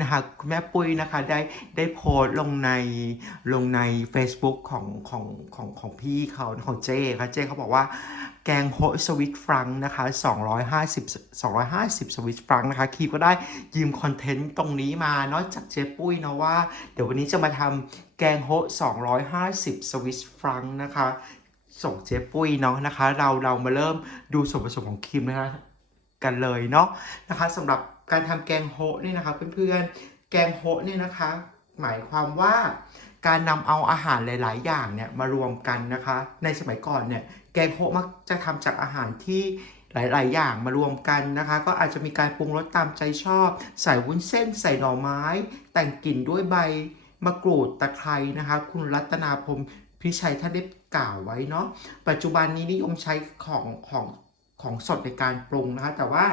นะคะคุณแม่ปุ้ยนะคะได้ได้โพสต์ลงในลงใน Facebook ของของของของพี่เขาของเจ้ค่ะเจ้เขาบอกว่าแกงโฮสวิตฟรังนะคะ250 250 สวิตฟรังนะคะคีก็ได้ยืมคอนเทนต์ตรงนี้มานอกจากเจ๊ปุ้ยนะว่า เดี๋ยววันนี้จะมาทำแกงโฮ250 สวิตฟรังนะคะส่งเจ๊ปุ้ยเนาะนะคะ เราเรามาเริ่มดูส่วนผสมของครีมนะคะกันเลยเนาะนะคะสำหรับ การทำแกงโฮะเนี่ยนะคะเพื่อนๆ แกงโฮะเนี่ยนะคะ หมายความว่าการนำเอาอาหารหลาย ๆ อย่างเนี่ยมารวมกันนะคะ ในสมัยก่อนเนี่ยแกงโฮะมักจะทำจากอาหารที่หลาย ๆ อย่างมารวมกันนะคะ ก็อาจจะมีการปรุงรสตามใจชอบ ใส่วุ้นเส้น ใส่หน่อไม้ แต่งกลิ่นด้วยใบมะกรูดตะไคร้นะคะ คุณรัตนาพรมพิชัยท่านได้กล่าวไว้เนาะปัจจุบันนี้นิยมใช้ของของของสดในการปรุงนะคะ แต่ว่า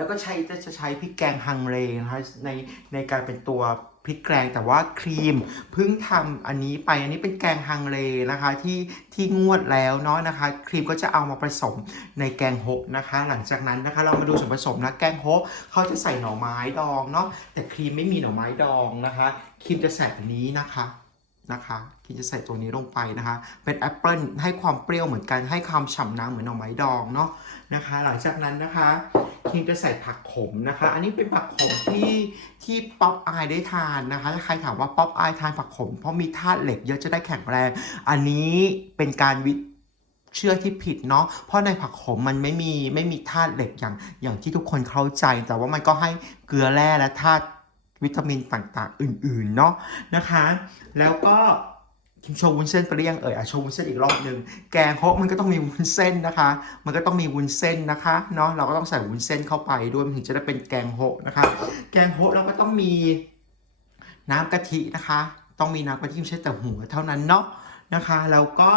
แล้วก็ใช้จะจะใช้พริกแกงฮังเลนะคะในในการเป็นตัวพริกแกงแต่ว่าครีมเพิ่งทำอันนี้ไปอันนี้เป็นแกงฮังเลนะคะที่ที่งวดแล้วเนาะนะคะ ครีมก็จะเอามาผสมในแกงโฮะนะคะ หลังจากนั้นนะคะเรามาดูส่วนผสมนะแกงโฮะเขาจะใส่หน่อไม้ดองเนาะแต่ครีมไม่มีหน่อไม้ดองนะคะครีมจะใส่อันนี้นะคะนะคะคิดจะใส่ตัวนี้ลงไปนะคะ เป็นแอปเปิลให้ความเปรี้ยวเหมือนกันให้ความฉ่ำน้ำเหมือนหน่อไม้ดองเนาะนะคะ หลังจากนั้นนะคะ คิงจะใส่ผักขมนะคะ อันนี้เป็นผักขมที่ที่ป๊อปอายได้ทานนะคะ ถ้าใครถามว่าป๊อปอายทานผักขม เพราะมีธาตุเหล็กเยอะจะได้แข็งแรง อันนี้เป็นการวิเชื่อที่ผิดเนาะ เพราะในผักขมมันไม่มีไม่มีธาตุเหล็กอย่างอย่างที่ทุกคนเข้าใจ แต่ว่ามันก็ให้เกลือแร่และธาตุวิตามินต่างๆ อื่นๆ เนาะนะคะ แล้วก็ คิมโชว์วุ้นเส้นไปหรือยังเอ่ยอะโชว์วุ้นเส้นอีกรอบหนึ่งแกงโฮะมันก็ต้องมีวุ้นเส้นนะคะ มันก็ต้องมีวุ้นเส้นนะคะเนาะเราก็ต้องใส่วุ้นเส้นเข้าไปด้วยมันถึงจะได้เป็นแกงโฮะนะคะ แกงโฮะเราก็ต้องมีน้ำกะทินะคะ ต้องมีน้ำกะทิไม่ใช่แต่หัวเท่านั้นเนาะนะคะ แล้วก็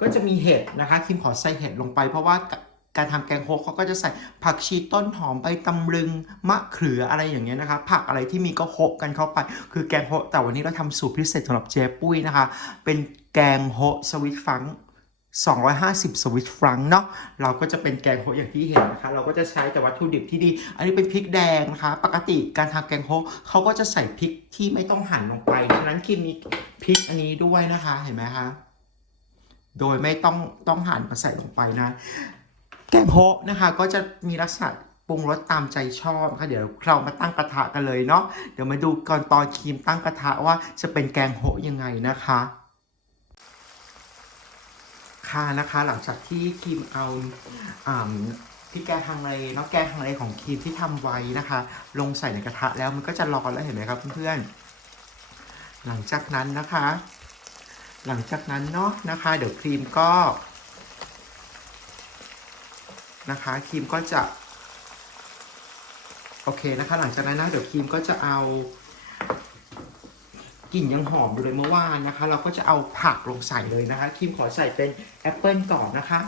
ก็จะมีเห็ดนะคะคิมขอใส่เห็ดลงไปเพราะว่า การทำแกงโฮะเขาก็จะใส่ผักชีต้นหอมใบตำลึงมะเขืออะไรอย่างเงี้ยนะคะผักอะไรที่มีก็โฮะกันเข้าไป คือแกงโฮะแต่วันนี้เราทำสูตรพิเศษสำหรับเจ๊ปุ้ยนะคะ เป็นแกงโฮสวิตฟัง250 สวิตฟรังเนาะเราก็จะเป็นแกงโฮอย่างที่เห็นนะคะ เราก็จะใช้แต่วัตถุดิบที่ดี อันนี้เป็นพริกแดงนะคะ ปกติการทำแกงโฮเขาก็จะใส่พริกที่ไม่ต้องหั่นลงไป ฉะนั้นคิมมีพริกอันนี้ด้วยนะคะเห็นไหมคะโดยไม่ต้องต้องหั่นมาใส่ลงไปนะ แกงโฮะนะคะ ก็จะมีลักษณะปรุงรสตามใจชอบนะคะเดี๋ยวเรามาตั้งกระทะกันเลยเนาะเดี๋ยวมาดูก่อนตอนครีมตั้งกระทะว่าจะเป็นแกงโฮะยังไงนะคะค่ะนะคะหลังจากที่ครีมเอาอ่าที่แกงฮังเลเนาะแกงฮังเลของครีมที่ทำไว้นะคะ ลงใส่ในกระทะแล้วมันก็จะร้อนแล้วเห็นไหมครับเพื่อนๆหลังจากนั้นนะคะ หลังจากนั้นเนาะนะคะ เดี๋ยวครีมก็ นะคะครีมก็จะโอเคนะคะ หลังจากนั้นนะเดี๋ยวครีมก็จะเอากลิ่นยังหอมอยู่เลยเมื่อวานนะคะ เราก็จะเอาผักลงใส่เลยนะคะครีมขอใส่เป็นแอปเปิลก่อนนะคะ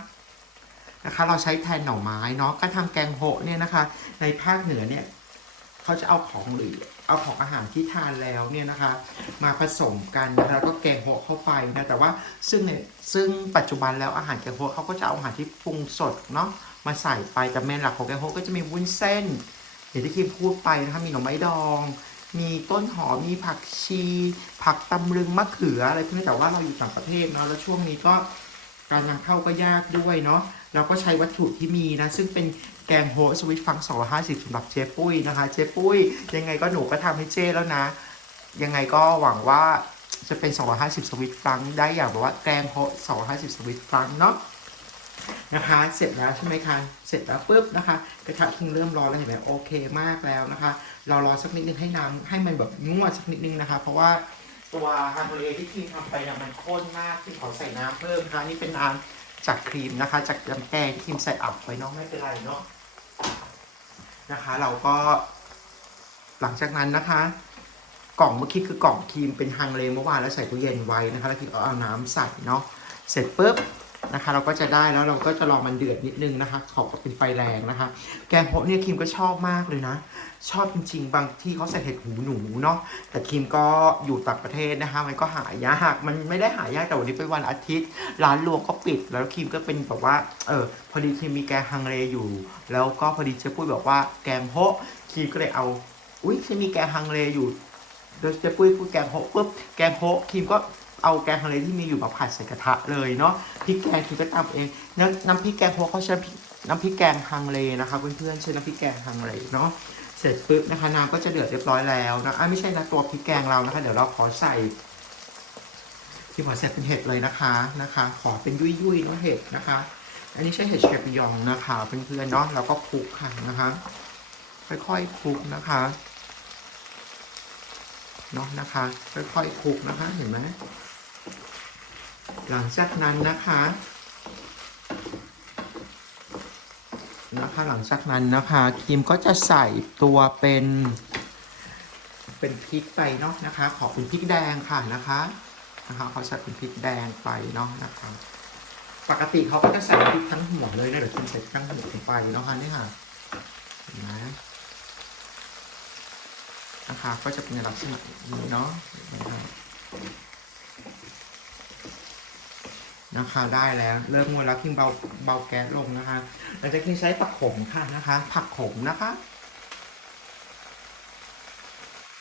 นะคะ เราใช้แทนหน่อไม้เนาะการทำแกงโฮะเนี่ยนะคะ ในภาคเหนือเนี่ยเขาจะเอาของหรือ เอาของอาหารที่ทานแล้วเนี่ยนะคะ มาผสมกันนะคะแล้วก็แกงโฮเข้าไปนะแต่ว่าซึ่งเนี่ยซึ่งปัจจุบันแล้วอาหารแกงโฮเขาก็จะเอาอาหารที่ปรุงสดเนาะมาใส่ไปแต่เมนหลักของแกงโฮก็จะมีวุ้นเส้นอย่างที่คิมพูดไปนะคะมีหน่อไม้ดอง มีต้นหอมมีผักชี ผักตำลึงมะเขืออะไรพวกนี้แต่ว่าเราอยู่ต่างประเทศเนาะแล้วช่วงนี้ก็การนำเข้าก็ยากด้วยเนาะเราก็ใช้วัตถุที่มีนะ ซึ่งเป็น แกงโฮสวิตฟัง 250สำหรับเจ๊ปุ้ยนะคะ เจ๊ปุ้ย ยังไงก็หนูก็ทำให้เจ๊แล้วนะ ยังไงก็หวังว่าจะเป็น 250 สวิตฟังได้อย่างแบบว่าแกงโฮ250 สวิตฟังเนาะนะคะ เสร็จแล้วใช่ไหมคะ เสร็จแล้วปุ๊บนะคะ กระทะคิงเริ่มร้อนแล้วเห็นไหมโอเคมากแล้วนะคะ เรารอสักนิดนึงให้น้ำให้มันแบบนวดสักนิดนึงนะคะ เพราะว่าตัวฮังเลที่คิงทำไปเนี่ยมันข้นมากที่ขอใส่น้ำเพิ่มนะคะนี่เป็นน้ำจากครีมนะคะ จากน้ำแกงทีมใส่อับไปเนาะไม่เป็นไรเนาะ นะคะ เราก็หลังจากนั้นนะคะ กล่องเมื่อกี้คือกล่องครีมเป็นฮังเลเมื่อวานแล้วใส่ตู้เย็นไว้นะคะ แล้วทีเอาเอาน้ำใส่เนาะเสร็จปุ๊บ นะคะ เราก็จะได้แล้วเราก็จะรอมันเดือดนิดนึงนะคะ ขอเป็นไฟแรงนะคะ แกงโฮะเนี่ยคิมก็ชอบมากเลยนะ ชอบจริง ๆ บางที่เขาใส่เห็ดหูหนูเนาะแต่คิมก็อยู่ต่างประเทศนะคะ มันก็หายากมันไม่ได้หายากแต่วันนี้เป็นวันอาทิตย์ ร้านรวงก็ปิด แล้วคิมก็เป็นแบบว่าเออพอดีคิมมีแกงฮังเลอยู่ แล้วก็พอดีเจ๊ปุ้ยบอกว่าแกงโฮะคิมก็เลยเอาอุ้ยฉันมีแกงฮังเลอยู่เดี๋ยวเจะปุ้ยพูดแกงโฮะปุ๊บแกงโฮะคิมก็ เอาแกงฮังเลที่มีอยู่มาผัดใส่กระทะเลยเนาะพริกแกงคิมก็ตำเองน้ำน้ำพริกแกงโฮะเขาใช้พริกน้ำพริกแกงฮังเลนะคะเพื่อนๆใช้น้ำพริกแกงฮังเลเนาะเสร็จปุ๊บนะคะน้ำก็จะเดือดเรียบร้อยแล้วนะอะไม่ใช่นะตัวพริกแกงเรานะคะ เดี๋ยวเราขอใส่ที่ขอใส่เป็นเห็ดเลยนะคะนะคะ ขอเป็นยุ่ยๆเนาะเห็ดนะคะ อันนี้ใช้เห็ดเชฟยองนะคะเพื่อนๆเนาะแล้วก็คลุกค่ะนะคะ ค่อยๆคลุกนะคะเนาะนะคะ ค่อยๆคลุกนะคะเห็นไหม หลังจากนั้นนะคะ นะคะหลังจากนั้นนะคะครีมก็จะใส่ตัวเป็น เป็นพริกไปเนาะนะคะ ขอเป็นพริกแดงค่ะนะคะนะคะเขาใส่เป็นพริกแดงไปเนาะนะคะ ปกติเขาก็จะใส่พริกทั้งหัวเลยนะเดี๋ยวคุณใส่ทั้งหัวลงไปเนาะค่ะนี่ค่ะเห็นไหมนะคะก็จะเป็นลักษณะนี้เนาะ นะคะได้แล้วเริ่มงวดแล้วคิงเบาเบาแก๊สลงนะคะเราจะคิงใช้ผักขมค่ะนะคะ ผักขมนะคะ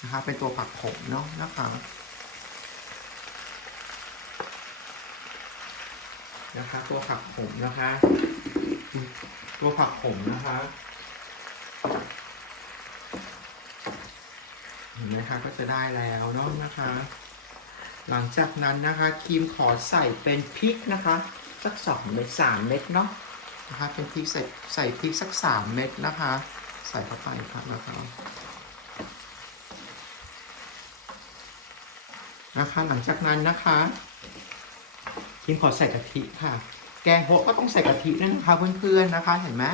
นะคะเป็นตัวผักขมเนาะนะคะนะคะ ตัวผักขมนะคะ ตัวผักขมนะคะเห็นไหมคะก็จะได้แล้วเนาะนะคะ หลังจากนั้นนะคะครีมขอใส่เป็นพริกนะคะสักสองเม็ดสามเม็ดเนาะนะคะเป็นพริกใส่ใส่พริกสักสามเม็ดนะคะ ใส่เข้าไปครับนะคะนะคะหลังจากนั้นนะคะครีมขอใส่กะทิค่ะ แกงโฮะก็ต้องใส่กะทิด้วยนะคะเพื่อนๆนะคะเห็นไหม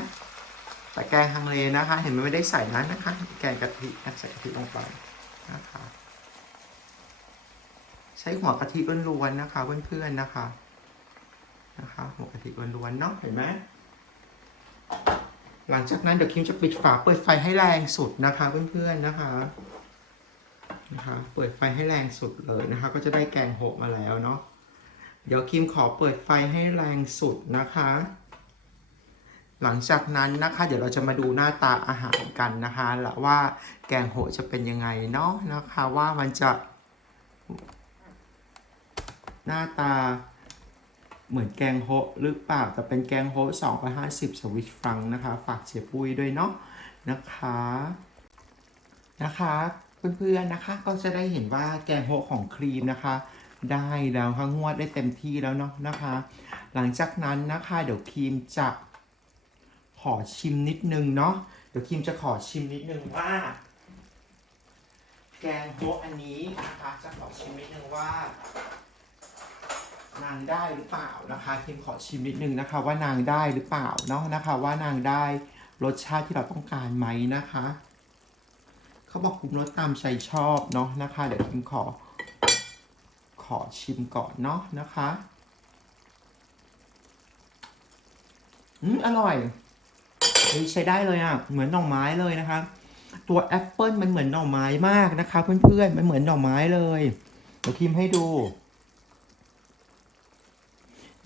แต่แกงฮังเลนะคะ เห็นไหมไม่ได้ใส่นั้นนะคะ แกงกะทิใส่กะทิลงไปนะคะ ช้หัวกะทิล้วนๆนะคะเพื่อนๆนะคะ นะคะ หัวกะทิล้วนๆเนาะเห็นไหมหลังจากนั้นเดี๋ยวคิมจะปิดฝาเปิดไฟให้แรงสุดนะคะเพื่อนๆนะคะนะคะ เปิดไฟให้แรงสุดเลยนะคะ ก็จะได้แกงโหมาแล้วเนาะเดี๋ยวคิมขอเปิดไฟให้แรงสุดนะคะ หลังจากนั้นนะคะ เดี๋ยวเราจะมาดูหน้าตาอาหารกันนะคะละว่าแกงโหจะเป็นยังไงเนาะนะคะว่ามันจะ หน้าตาเหมือนแกงโฮะหรือเปล่า แต่เป็นแกงโฮะ250 สวิตฟรังนะคะ ฝากเสียปุ้ยด้วยเนาะนะคะนะคะเพื่อนๆนะคะก็จะได้เห็นว่าแกงโฮะของครีมนะคะ ได้แล้วค่ะงวดได้เต็มที่แล้วเนาะนะคะ หลังจากนั้นนะคะเดี๋ยวครีมจะขอชิมนิดนึงเนาะเดี๋ยวครีมจะขอชิมนิดนึงว่า แกงโฮะอันนี้นะคะจะขอชิมนิดนึงว่า นางได้หรือเปล่านะคะคิมขอชิมนิดนึงนะคะ ว่านางได้หรือเปล่าเนาะนะคะ ว่านางได้รสชาติที่เราต้องการไหมนะคะเขาบอกปรุงรสตามใจชอบเนาะนะคะ เดี๋ยวคิมขอ ขอชิมก่อนเนาะนะคะอืมอร่อยเฮ้ยใช้ได้เลยอะ่ะ เหมือนหน่อไม้เลยนะคะ ตัวแอปเปิลมันเหมือนหน่อไม้มากนะคะ เพื่อนๆมันเหมือนหน่อไม้เลยเดี๋ยวคิมให้ดู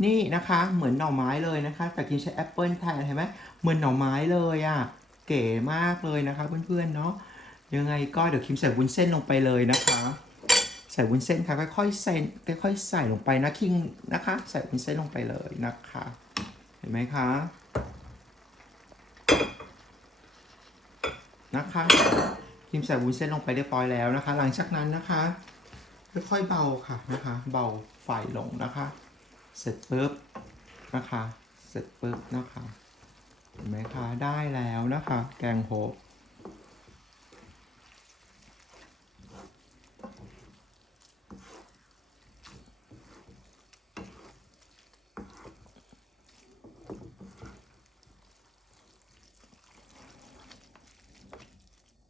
นี่นะคะเหมือนหน่อไม้เลยนะคะ แต่กินใช้แอปเปิลแทนเห็นไหมเหมือนหน่อไม้เลยอะ่ะ เก๋มากเลยนะคะ เพื่อนๆเนาะยังไงก็เดี๋ยวคิมใส่วุ้นเส้นลงไปเลยนะคะ ใส่วุ้นเส้นค่ะค่อยๆใส่ค่อยๆใส่ลงไปนะคิงนะคะ ใส่วุ้นเส้นลงไปเลยนะคะ เห็นไหมคะนะคะคิมใส่วุ้นเส้นลงไปเรียบร้อยแล้วนะคะ หลังจากนั้นนะคะ ค่อยๆเบาค่ะนะคะ เบาไฟลงนะคะ เสร็จปุ๊บนะคะ เสร็จปุ๊บนะคะเห็นไหมคะได้แล้วนะคะ แกงโฮะ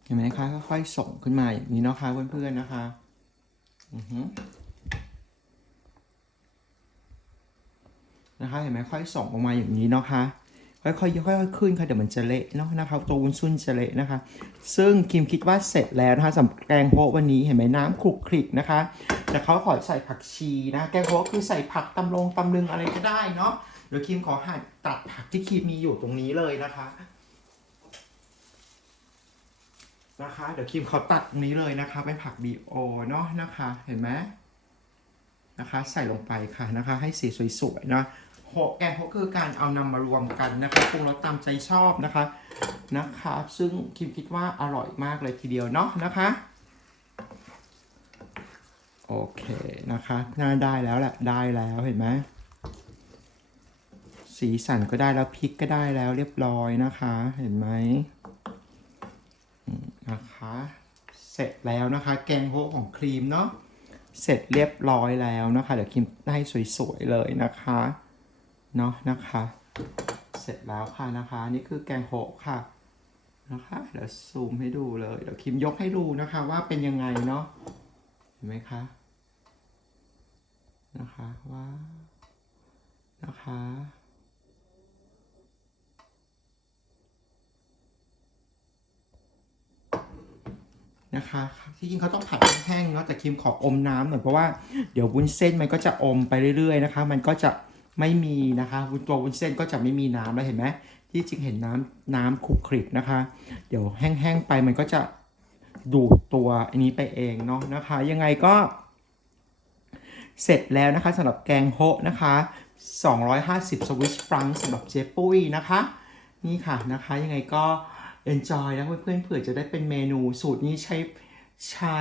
เห็นไหมคะค่อยๆส่งขึ้นมาอย่างนี้นะคะเพื่อนๆนะคะ อือฮึ นะคะ เห็นไหมค่อยส่องออกมาอย่างนี้เนาะคะค่อยๆค่อยๆขึ้นค่ะเดี๋ยวมันจะเละเนาะนะคะตัววุ้นซุนจะเละนะคะ ซึ่งคิมคิดว่าเสร็จแล้วนะคะสำหรับแกงโฮวันนี้เห็นไหมน้ำคลุกคลิกนะคะ แต่เขาขอใส่ผักชีนะแกงโฮคือใส่ผักตำลงตำลึงอะไรก็ได้เนาะเดี๋ยวคิมขอหั่นตัดผักที่คิมมีอยู่ตรงนี้เลยนะคะนะคะเดี๋ยวคิมเขาตัดตรงนี้เลยนะคะเป็นผักบีโอเนาะนะคะเห็นไหมนะคะ ใส่ลงไปค่ะนะคะ ให้สีสวยๆนะ โหแกงโฮคือการเอานำมารวมกันนะคะปรุงรสตามใจชอบนะคะนะคะ ซึ่งคิมคิดว่าอร่อยมากเลยทีเดียวเนาะนะคะโอเคนะคะน่าได้แล้วแหละได้แล้วเห็นไหมสีสันก็ได้แล้วพริกก็ได้แล้วเรียบร้อยนะคะ เห็นไหมอืมนะคะ เสร็จแล้วนะคะ แกงโฮของครีมเนาะเสร็จเรียบร้อยแล้วนะคะ เดี๋ยวครีมได้สวยๆเลยนะคะ เนาะนะคะ เสร็จแล้วค่ะนะคะ นี่คือแกงโฮค่ะนะคะเดี๋ยวซูมให้ดูเลยเดี๋ยวคิมยกให้ดูนะคะว่าเป็นยังไงเนาะเห็นไหมคะนะคะว่านะคะนะคะที่จริงเขาต้องผัดแห้งเนาะแต่คิมขออมน้ำหน่อยเพราะว่าเดี๋ยววุ้นเส้นมันก็จะอมไปเรื่อยๆนะคะ มันก็จะ ไม่มีนะคะวุ้นตัววุ้นเส้นก็จะไม่มีน้ำแล้วเห็นไหมที่จริงเห็นน้ำน้ำคลุกคลิกนะคะ เดี๋ยวแห้งๆไปมันก็จะดูดตัวอันนี้ไปเองเนาะนะคะ ยังไงก็เสร็จแล้วนะคะสำหรับแกงโฮะนะคะ 250 สวิสฟรังสำหรับเจ๊ปุ้ยนะคะ นี่ค่ะนะคะ ยังไงก็ enjoy นะเพื่อนๆเผื่อจะได้เป็นเมนูสูตรนี้ใช้ใช้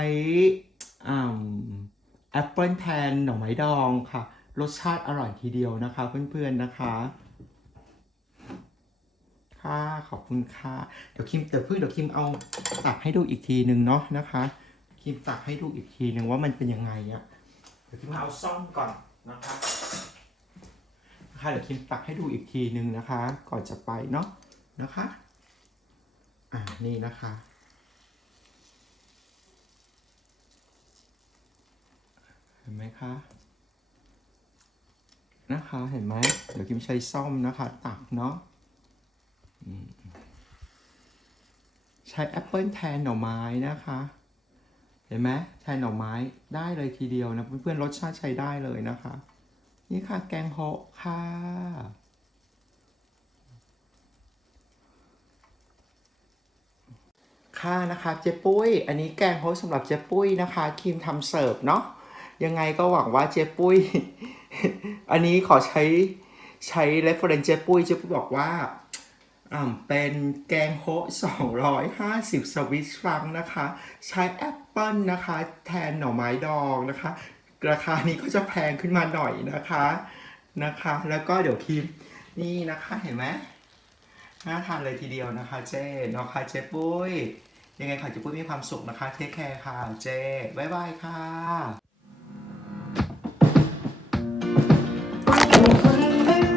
แอปเปิลแทนหน่อไม้ดองค่ะ รสชาติอร่อยทีเดียวนะคะ เพื่อนๆนะคะ ค่ะขอบคุณค่ะ เดี๋ยวคิมเดี๋ยวเพื่อนเดี๋ยวคิมเอาตักให้ดูอีกทีหนึ่งเนาะนะคะ คิมตักให้ดูอีกทีหนึ่งว่ามันเป็นยังไงอะเดี๋ยวคิมเอาซ่อมก่อนนะคะนะคะเดี๋ยวคิมตักให้ดูอีกทีหนึ่งนะคะ ก่อนจะไปเนาะนะคะอ่านี่นะคะเห็นไหมคะ นะคะเห็นไหมเดี๋ยวคิมใช้ซ่อมนะคะ ตักเนาะใช้แอปเปิลแทนหน่อไม้นะคะ เห็นไหมแทนหน่อไม้ได้เลยทีเดียวนะเพื่อนๆรสชาติใช้ได้เลยนะคะ นี่ค่ะแกงโฮะค่ะค่ะนะคะเจ๊ปุ้ย อันนี้แกงโฮสสำหรับเจ๊ปุ้ยนะคะครีมทำเสิร์ฟเนาะยังไงก็หวังว่าเจ๊ปุ้ย อันนี้ขอใช้ใช้ reference เจ๊ปุ้ยเจ๊ปุ้ยบอกว่าอ่าเป็นแกงโฮ250 สวิสฟรังนะคะ ใช้แอปเปิลนะคะ แทนหน่อไม้ดองนะคะ ราคานี้ก็จะแพงขึ้นมาหน่อยนะคะนะคะ แล้วก็เดี๋ยวครีมนี่นะคะเห็นไหมน่าทานเลยทีเดียวนะคะเจ๊นาะคะเจ๊ปุ้ยยังไงขอเจ๊ปุ้ยมีความสุขนะคะ เทคแคร์ค่ะเจ๊บ๊ายบายค่ะ